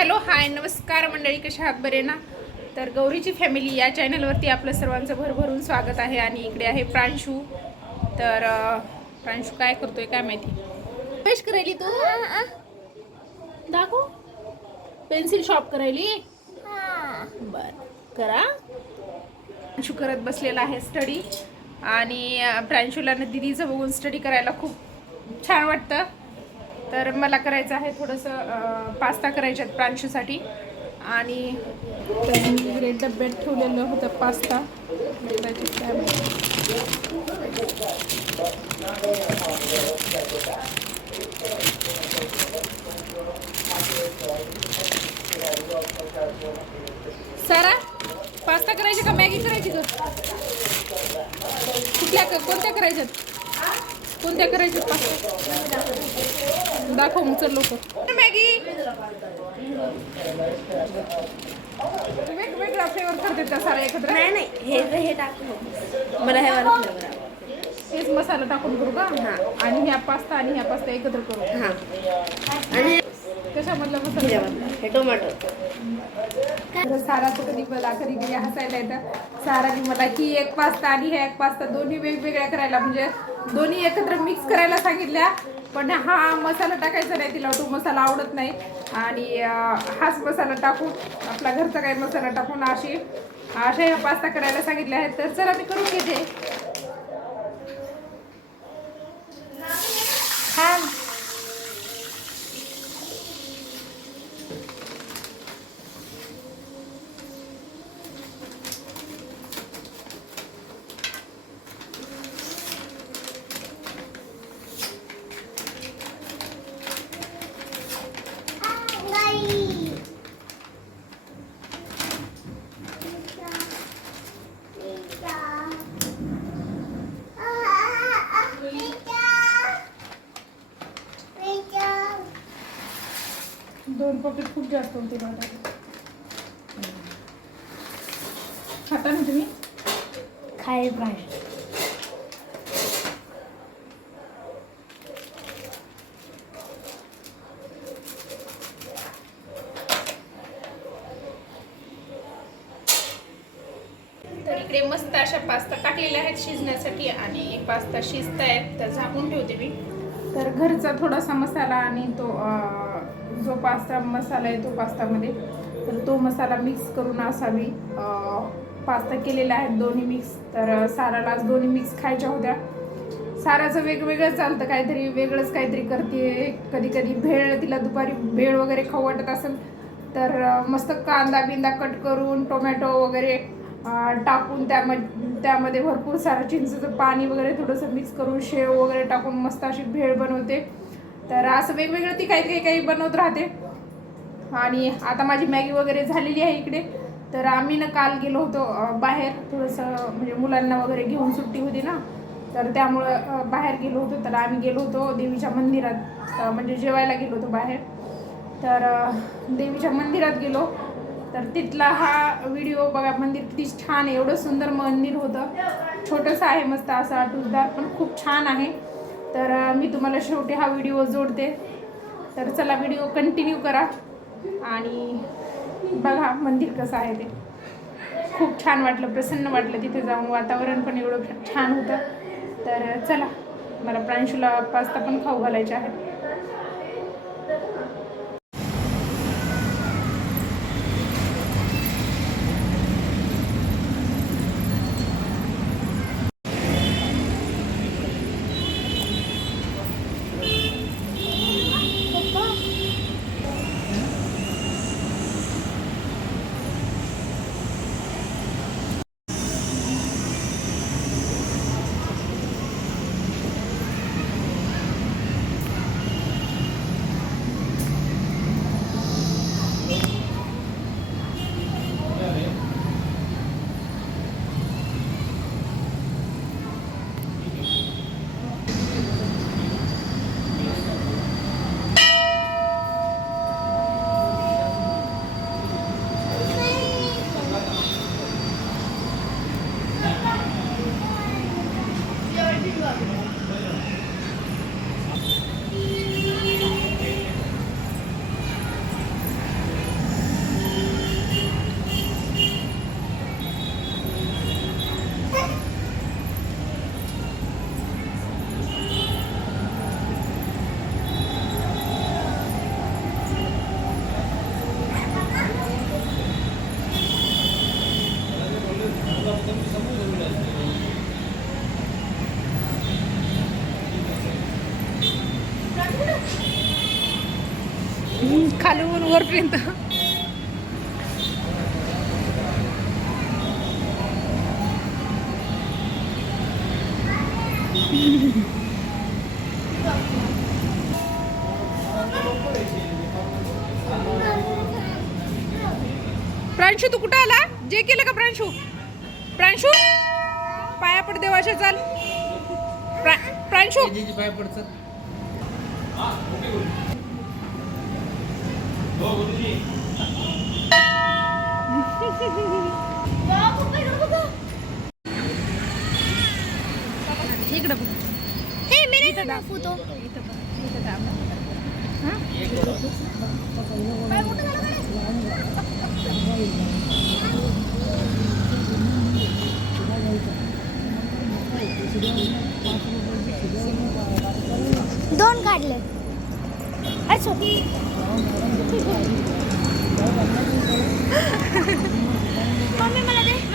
Hello hi नमस्कार मंडळी कशा आहात? बरे ना? तर गौरीची फॅमिली या चॅनलवरती आपलं सर्वांचं भरभरून स्वागत आहे आणि इकडे आहे प्रांशू. तर प्रांशू काय करतोय काय माहिती? पेश करायली तू? दाखव. पेन्सिल शॉप करायली? बर करा. प्रांशू करत बसलेला आहे स्टडी आणि प्रांशूला ना दिदीचं बघून स्टडी करायला खूप छान वाटतं. तर मला करायचं आहे थोडंसं पास्ता करायचे आहेत प्रांशूसाठी. आणि इकडे डब्यात ठेवलेलं होतं पास्ता. सारा पास्ता करायची का? मॅगी करायची का? कुठल्या कोणत्या करायच्यात? कोणत्या पास्ता दाखव मग चल लोक मॅगी. वेगवेगळा फ्लेवर करते त्या सारा एकत्र. नाही नाही हे हे टाकू मला हे वाला फ्लेवर तेच मसाला टाकून करू का? हा. आणि ह्या पास्ता आणि ह्या पास्ता एकत्र करू. हां. आणि कशामधला मसाला? ह्याच्यामधला हे टोमॅटो तर साराचं कधी मला कधी कधी हसायला येतं. साराने मला ही एक पास्ता आणि ह्या एक पास्ता. दोन्ही वेगवेगळ्या करायला. म्हणजे दोन्ही एकत्र मिक्स करायला सांगितल्या. पण हा मसाला टाकायचा नाही तिला. तो मसाला आवडत नाही. आणि हाच मसाला टाकून आपला घरचा काही मसाला टाकून अशी. अशा ह्या पास्ता करायला सांगितल्या आहेत. तर चला मी करून घेते. छान दोन पॉकेट खूप जास्त होते खाता ना तुम्ही? खाय भाजी तर इकडे मस्त अशा पास्ता टाकलेल्या आहेत शिजण्यासाठी आणि एक पास्ता शिजत आहेत तर झाकून ठेवते मी. तर घरचा थोडासा मसाला आणि तो अं, जो पास्ता मसाला आहे तो पास्तामध्ये तर तो मसाला मिक्स करून असावी. पास्ता केलेला आहे दोन्ही मिक्स तर साराला आज दोन्ही मिक्स खायच्या होत्या. साराचं वेगवेगळं चालतं काहीतरी वेगळंच काहीतरी करते. कधी कधी भेळ तिला दुपारी भेळ वगैरे खाऊ वाटत असेल तर मस्त कांदा बिंदा कट करून टोमॅटो वगैरे टाकून त्यामध्ये त्यामध्ये भरपूर सारं चिंचेचं पाणी वगैरे थोडंसं मिक्स करून शेव वगैरे टाकून मस्त अशी भेळ बनवते. तर असं वेगवेगळं ती काही काही काही बनवत राहते. आणि आता माझी मॅगी वगैरे झालेली आहे इकडे. तर आम्ही ना काल गेलो होतो बाहेर. थोडंसं म्हणजे मुलांना वगैरे घेऊन सुट्टी होती ना. तर त्यामुळं बाहेर गेलो होतो. तर आम्ही गेलो होतो देवीच्या मंदिरात म्हणजे जेवायला गेलो होतो बाहेर. तर देवीच्या मंदिरात गेलो. तर तिथला हा व्हिडिओ बघा मंदिर किती छान आहे. एवढं सुंदर मंदिर होतं. छोटंसं आहे मस्त असं टुसदार पण खूप छान आहे. तर मी तुम्हाला शेवटी हा व्हिडिओ जोडते. तर चला व्हिडिओ कंटिन्यू करा. आणि बघा मंदिर कसं आहे ते. खूप छान वाटलं प्रसन्न वाटलं तिथे जाऊन. वातावरण पण एवढं छान होतं. तर चला मला प्रांशुला पास्ता पण खाऊ घालायचे आहेत खालून वरपर्यंत. प्रांशू तू कुठं आला? जे केलं का प्रांशू? प्रांशू? पाया पड देवाच्या चाल. प्रांशु? प्रांशू पाय इकडं बघ हे मेरे का तो दोन काढले. अच्छा Mami, malade.